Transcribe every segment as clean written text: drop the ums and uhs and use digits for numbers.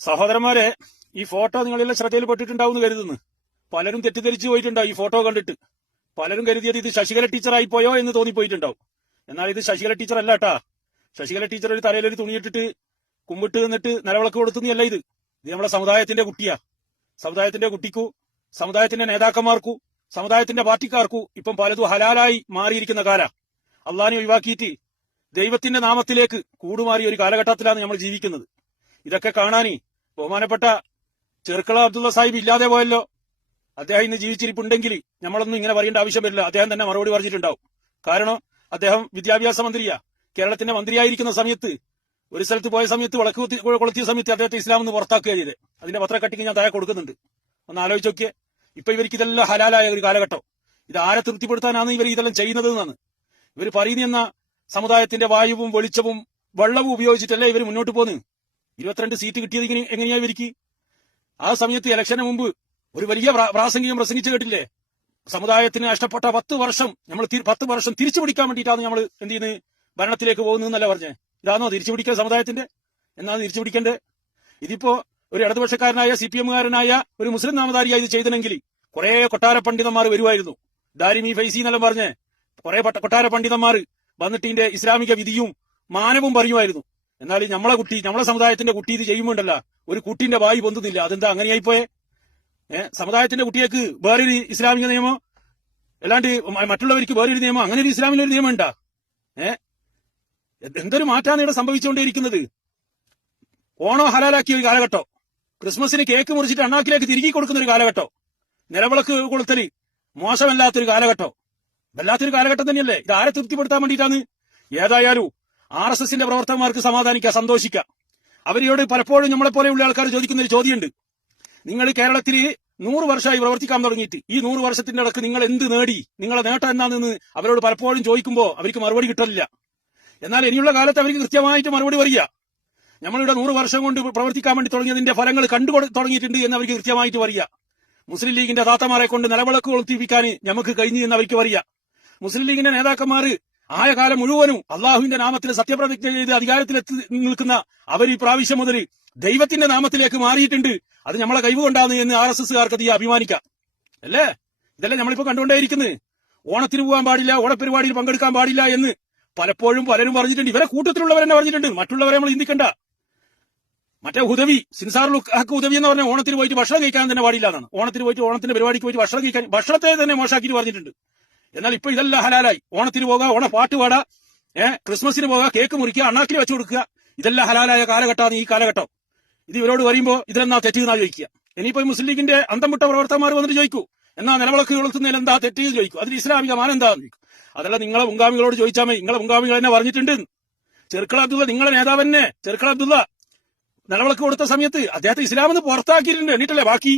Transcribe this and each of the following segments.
സഹോദരന്മാരെ, ഈ ഫോട്ടോ നിങ്ങളെല്ലാം ശ്രദ്ധയിൽപ്പെട്ടിട്ടുണ്ടാവും എന്ന് കരുതുന്നു. പലരും തെറ്റിദ്ധരിച്ചു പോയിട്ടുണ്ടാവും. ഈ ഫോട്ടോ കണ്ടിട്ട് പലരും കരുതിയത് ഇത് ശശികല ടീച്ചറായി പോയോ എന്ന് തോന്നിപ്പോയിട്ടുണ്ടാവും. എന്നാൽ ഇത് ശശികല ടീച്ചർ അല്ല കേട്ടാ. ശശികല ടീച്ചർ ഒരു തലയിലൊരു തുണിയിട്ടിട്ട് കുമ്പിട്ട് നിന്നിട്ട് നിലവിളക്ക് കൊടുത്തുന്നല്ല. ഇത് നമ്മളെ സമുദായത്തിന്റെ കുട്ടിയാ. സമുദായത്തിന്റെ കുട്ടിക്കു, സമുദായത്തിന്റെ നേതാക്കന്മാർക്കു, സമുദായത്തിന്റെ പാർട്ടിക്കാർക്കു ഇപ്പം പലതും ഹലാലായി മാറിയിരിക്കുന്ന കാല. അള്ളാഹിനെ ഒഴിവാക്കിയിട്ട് ദൈവത്തിന്റെ നാമത്തിലേക്ക് കൂടുമാറിയ ഒരു കാലഘട്ടത്തിലാണ് നമ്മൾ ജീവിക്കുന്നത്. ഇതൊക്കെ കാണാനി ബഹുമാനപ്പെട്ട ചെറുക്കള അബ്ദുള്ള സാഹിബ് ഇല്ലാതെ പോയല്ലോ. അദ്ദേഹം ഇന്ന് ജീവിച്ചിരിപ്പുണ്ടെങ്കിൽ നമ്മളൊന്നും ഇങ്ങനെ പറയേണ്ട ആവശ്യം വരില്ല. അദ്ദേഹം തന്നെ മറുപടി പറഞ്ഞിട്ടുണ്ടാവും. കാരണം അദ്ദേഹം വിദ്യാഭ്യാസ മന്ത്രിയാ. കേരളത്തിന്റെ മന്ത്രിയായിരിക്കുന്ന സമയത്ത് ഒരു സ്ഥലത്ത് പോയ സമയത്ത് വിളക്ക് കൊളുത്തിയ സമയത്ത് അദ്ദേഹത്തെ ഇസ്ലാം എന്ന് പുറത്താക്കുക ചെയ്തത്. അതിന്റെ പത്ര കട്ടിങ് ഞാൻ താഴെ കൊടുക്കുന്നുണ്ട്, ഒന്ന് ആലോചിച്ച് നോക്കിയേ. ഇപ്പൊ ഇവർക്ക് ഇതെല്ലാം ഹലാലായ ഒരു കാലഘട്ടം. ഇത് ആരെ തൃപ്തിപ്പെടുത്താനാണ് ഇവർ ഇതെല്ലാം ചെയ്യുന്നത് എന്നാണ് ഇവർ പറയുന്ന. സമുദായത്തിന്റെ വായുവും വെളിച്ചവും വെള്ളവും ഉപയോഗിച്ചിട്ടല്ലേ ഇവർ മുന്നോട്ട് പോകുന്നത്. 22 സീറ്റ് കിട്ടിയത് എങ്ങനെയാ ഇവർക്ക്? ആ സമയത്ത് ഇലക്ഷന് മുമ്പ് ഒരു വലിയ പ്രാസംഗികം പ്രസംഗിച്ചു കേട്ടില്ലേ? സമുദായത്തിന് നഷ്ടപ്പെട്ട 10 വർഷം നമ്മൾ 10 വർഷം തിരിച്ചു പിടിക്കാൻ വേണ്ടിയിട്ടാണ് നമ്മൾ എന്ത് ചെയ്യുന്നത്, ഭരണത്തിലേക്ക് പോകുന്നതെന്നല്ല പറഞ്ഞേ. ഇതാണോ തിരിച്ചു പിടിക്കുക സമുദായത്തിന്റെ? എന്നാണ് തിരിച്ചു പിടിക്കേണ്ടത്? ഇതിപ്പോ ഒരു ഇടതുപക്ഷക്കാരനായ CPM-കാരനായ ഒരു മുസ്ലിം നാമധാരിയായി ഇത് ചെയ്തെങ്കിൽ കുറെ കൊട്ടാര പണ്ഡിതന്മാർ വരുമായിരുന്നു. ദാരിമി ഫൈസി എന്നെല്ലാം പറഞ്ഞ് കുറെ കൊട്ടാര പണ്ഡിതന്മാർ വന്നിട്ട് ഇതിന്റെ ഇസ്ലാമിക വിധിയും മാനവും പറയുമായിരുന്നു. എന്നാൽ നമ്മളെ കുട്ടി, നമ്മളെ സമുദായത്തിന്റെ കുട്ടി ഇത് ചെയ്യുമ്പോണ്ടല്ല ഒരു കുട്ടിന്റെ വായി പൊന്തുന്നില്ല. അതെന്താ അങ്ങനെയായിപ്പോയെ? സമുദായത്തിന്റെ കുട്ടിയേക്ക് വേറൊരു ഇസ്ലാമിക നിയമം, അല്ലാണ്ട് മറ്റുള്ളവർക്ക് വേറൊരു നിയമം, അങ്ങനെ ഒരു ഇസ്ലാമിലൊരു നിയമം ഉണ്ടാ? എന്തൊരു മാറ്റാണ് ഇവിടെ സംഭവിച്ചുകൊണ്ടേയിരിക്കുന്നത്. ഓണം ഹലാലാക്കിയ ഒരു കാലഘട്ടം, ക്രിസ്മസിന് കേക്ക് മുറിച്ചിട്ട് അണ്ണാക്കിലേക്ക് തിരികെ കൊടുക്കുന്ന ഒരു കാലഘട്ടം, നിലവിളക്ക് കൊളുത്തല് മോശമല്ലാത്തൊരു കാലഘട്ടം, വല്ലാത്തൊരു കാലഘട്ടം തന്നെയല്ലേ. ഇത് ആരെ തൃപ്തിപ്പെടുത്താൻ വേണ്ടിയിട്ടാണ്? ഏതായാലും RSSന്റെ പ്രവർത്തകന്മാർക്ക് സമാധാനിക്കാം, സന്തോഷിക്കാം. അവരോട് പലപ്പോഴും നമ്മളെപ്പോലെയുള്ള ആൾക്കാർ ചോദിക്കുന്ന ഒരു ചോദ്യമുണ്ട്. നിങ്ങൾ കേരളത്തിൽ 100 വർഷമായി പ്രവർത്തിക്കാൻ തുടങ്ങിയിട്ട് ഈ 100 വർഷത്തിന്റെ ഇടക്ക് നിങ്ങൾ എന്ത് നേടി, നിങ്ങളെ നേട്ടം എന്താണെന്ന് അവരോട് പലപ്പോഴും ചോദിക്കുമ്പോൾ അവർക്ക് മറുപടി കിട്ടില്ല. എന്നാൽ ഇനിയുള്ള കാലത്ത് അവർക്ക് കൃത്യമായിട്ട് മറുപടി പറയുക. നമ്മളിവിടെ 100 വർഷം കൊണ്ട് പ്രവർത്തിക്കാൻ വേണ്ടി തുടങ്ങിയതിന്റെ ഫലങ്ങൾ കണ്ടു തുടങ്ങിയിട്ടുണ്ട് എന്ന് അവർക്ക് കൃത്യമായിട്ട് പറയുക. മുസ്ലിം ലീഗിന്റെ താത്തമാരെ കൊണ്ട് നിലവിളക്ക് കൊളുത്തിപ്പിക്കാൻ നമുക്ക് കഴിഞ്ഞു എന്ന് അവർക്ക് പറയുക. മുസ്ലിം ലീഗിന്റെ നേതാക്കന്മാർ ആയ കാലം മുഴുവനും അള്ളാഹുവിന്റെ നാമത്തിൽ സത്യപ്രതിജ്ഞ ചെയ്ത് അധികാരത്തിലെത്തി നിൽക്കുന്ന അവർ ഈ പ്രാവശ്യം മുതൽ ദൈവത്തിന്റെ നാമത്തിലേക്ക് മാറിയിട്ടുണ്ട്. അത് നമ്മളെ കൈവുകൊണ്ടാണ് എന്ന് RSSകാർക്ക് അത് അഭിമാനിക്കാം അല്ലേ? ഇതല്ലേ നമ്മളിപ്പോ കണ്ടുകൊണ്ടേയിരിക്കുന്നത്. ഓണത്തിന് പോകാൻ പാടില്ല, ഓണപരിപാടിയിൽ പങ്കെടുക്കാൻ പാടില്ല എന്ന് പലപ്പോഴും പലരും പറഞ്ഞിട്ടുണ്ട്. ഇവരെ കൂട്ടത്തിലുള്ളവരെന്നെ പറഞ്ഞിട്ടുണ്ട്. മറ്റുള്ളവരെ നമ്മൾ ചിന്തിക്കണ്ട. മറ്റേ ഹുദവി, സിൻസാറുൽ ഹക്ക് ഹുദവി എന്ന് പറഞ്ഞ ഓണത്തിന് പോയിട്ട് ഭക്ഷണം കഴിക്കാൻ തന്നെ പാടില്ല എന്നാണ്. ഓണത്തിന് പോയിട്ട് ഓണത്തിന്റെ പരിപാടിക്ക് പോയിട്ട് ഭക്ഷണം കഴിക്കാൻ, ഭക്ഷണത്തെ തന്നെ മോശമാക്കിയിട്ട് പറഞ്ഞിട്ടുണ്ട്. എന്നാൽ ഇപ്പൊ ഇതെല്ലാം ഹലാലായി. ഓണത്തിന് പോകാം, ഓണപ്പാട്ട് പാടാ, ക്രിസ്മസിന് പോകാം, കേക്ക് മുറിക്കുക, അണ്ണാക്കിൽ വെച്ചു കൊടുക്കുക, ഇതെല്ലാം ഹലാലായ കാലഘട്ടമാണ് ഈ കാലഘട്ടം. ഇത് ഇവരോട് പറയുമ്പോ ഇതിലെന്നാ തെറ്റെന്നാ ചോദിക്കുക. ഇനിയിപ്പോ മുസ്ലിം ലീഗിന്റെ അന്തംവിട്ട പ്രവർത്തകന്മാർ വന്നിട്ട് ചോദിക്കൂ, എന്നാ നിലവിളക്ക് കൊളുത്തുന്നതിൽ എന്താ തെറ്റ് ചോദിക്കും. അതിൽ ഇസ്ലാമിക മാനം എന്താന്ന് ചോദിക്കും. അതല്ല നിങ്ങളെ മുൻഗാമികളോട് ചോദിച്ചാൽ മതി. നിങ്ങളെ മുൻഗാമികൾ തന്നെ പറഞ്ഞിട്ടുണ്ട്. ചെറുക്കള അബ്ദുള്ള, നിങ്ങളെ നേതാവന്നെ ചെറുക്കള അബ്ദുള്ള നിലവിളക്ക് കൊടുത്ത സമയത്ത് അദ്ദേഹത്തെ ഇസ്ലാമെന്ന് പുറത്താക്കിയിട്ടുണ്ട്. എന്നിട്ടല്ലേ ബാക്കി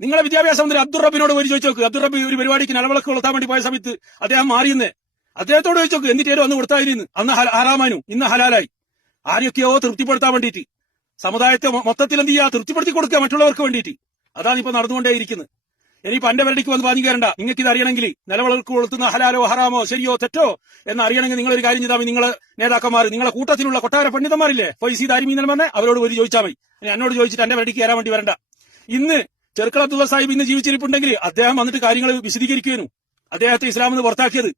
നിങ്ങളെ വിദ്യാഭ്യാസ മന്ത്രി അബ്ദുൾ റബ്ബിനോട് പോയി ചോദിച്ചു നോക്ക്. അബ്ദുൾ റബ്ബി ഒരു പരിപാടിക്ക് നിലവിളക്ക് കൊളുത്താൻ വേണ്ടി പോയ സമയത്ത് അദ്ദേഹം മാറിയെന്ന് അദ്ദേഹത്തോട് ചോദിച്ചു നോക്ക്. എന്നിട്ടേലും അന്ന് കൊടുത്തായിരുന്നു. അന്ന് ഹറാമാനു, ഇന്ന് ഹലാലായി. ആരെയൊക്കെയോ തൃപ്തിപ്പെടുത്താൻ വേണ്ടിയിട്ട് സമുദായത്തെ മൊത്തത്തിൽ എന്ത് ചെയ്യുക, തൃപ്തിപ്പെടുത്തി കൊടുക്കുക മറ്റുള്ളവർക്ക് വേണ്ടിയിട്ട്. അതാണ് ഇപ്പൊ നടന്നുകൊണ്ടേയിരിക്കുന്നത്. ഇനിയിപ്പോ എന്റെ പേരടിക്ക് വന്ന് ബാധിക്കാരണ്ട. നിങ്ങൾക്ക് ഇത് അറിയണമെങ്കിൽ, നിലവിളക്ക് കൊളുത്തുന്ന ഹലാലോ ഹറാമോ ശരിയോ തെറ്റോ എന്ന് അറിയണമെങ്കിൽ നിങ്ങളൊരു കാര്യം ചെയ്താൽ മതി. നിങ്ങളെ നേതാക്കന്മാർ, നിങ്ങളെ കൂട്ടത്തിലുള്ള കൊട്ടാര പണ്ഡിതന്മാരില്ലേ, ഫൈസി ദാരിമി എന്നു പറഞ്ഞ അവരോട് പോയി ചോദിച്ചാൽ മതി. എന്നോട് ചോദിച്ചിട്ട് എന്റെ പേരടിക്ക് കയറാൻ വേണ്ടി വരണ്ട. ഇന്ന് ചെറുക്കള അബ്ദുള്ള സാഹിബ് ഇന്ന് ജീവിച്ചിരിപ്പുണ്ടെങ്കിൽ അദ്ദേഹം വന്നിട്ട് കാര്യങ്ങൾ വിശദീകരിക്കുവാനും അദ്ദേഹത്തെ ഇസ്ലാമെന്ന് പുറത്താക്കിയത്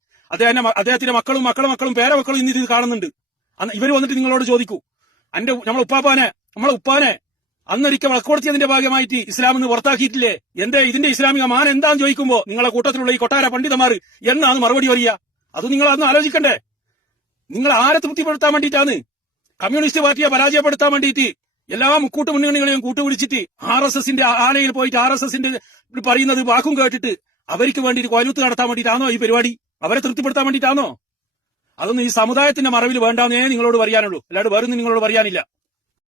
അദ്ദേഹത്തിന്റെ മക്കളും മക്കളും പേരമക്കളും ഇന്ന് ഇത് കാണുന്നുണ്ട്. ഇവർ വന്നിട്ട് നിങ്ങളോട് ചോദിക്കൂ, നമ്മളെ ഉപ്പാനെ അന്നൊരിക്കൽ വിളക്കുകൊടുത്തിയതിന്റെ ഭാഗമായിട്ട് ഇസ്ലാമെന്ന് പുറത്താക്കിയിട്ടില്ലേ, എന്തേ ഇതിന്റെ ഇസ്ലാമിക മാനം എന്താന്ന് ചോദിക്കുമ്പോ നിങ്ങളെ കൂട്ടത്തിലുള്ള ഈ കൊട്ടാര പണ്ഡിതന്മാർ എന്നാണ് മറുപടി വരിക? അത് നിങ്ങൾ അന്ന് ആലോചിക്കണ്ടേ? നിങ്ങൾ ആരെ തൃപ്തിപ്പെടുത്താൻ വേണ്ടിയിട്ടാണ്? കമ്മ്യൂണിസ്റ്റ് പാർട്ടിയെ പരാജയപ്പെടുത്താൻ വേണ്ടിയിട്ട് എല്ലാ മുക്കൂട്ട് മുന്നണികളെയും കൂട്ടുപിടിച്ചിട്ട് RSSന്റെ ആലയിൽ പോയിട്ട് RSSന്റെ പറയുന്നത് വാക്കും കേട്ടിട്ട് അവർക്ക് വേണ്ടിയിട്ട് കൊലൂത്ത് നടത്താൻ വേണ്ടിയിട്ടാണോ ഈ പരിപാടി? അവരെ തൃപ്തിപ്പെടുത്താൻ വേണ്ടിയിട്ടാണോ? അതൊന്നും ഈ സമുദായത്തിന്റെ മറവിൽ വേണ്ടാന്നേ നിങ്ങളോട് പറയാനുള്ളൂ. അല്ലാണ്ട് വേറൊന്നും നിങ്ങളോട് പറയാനില്ല.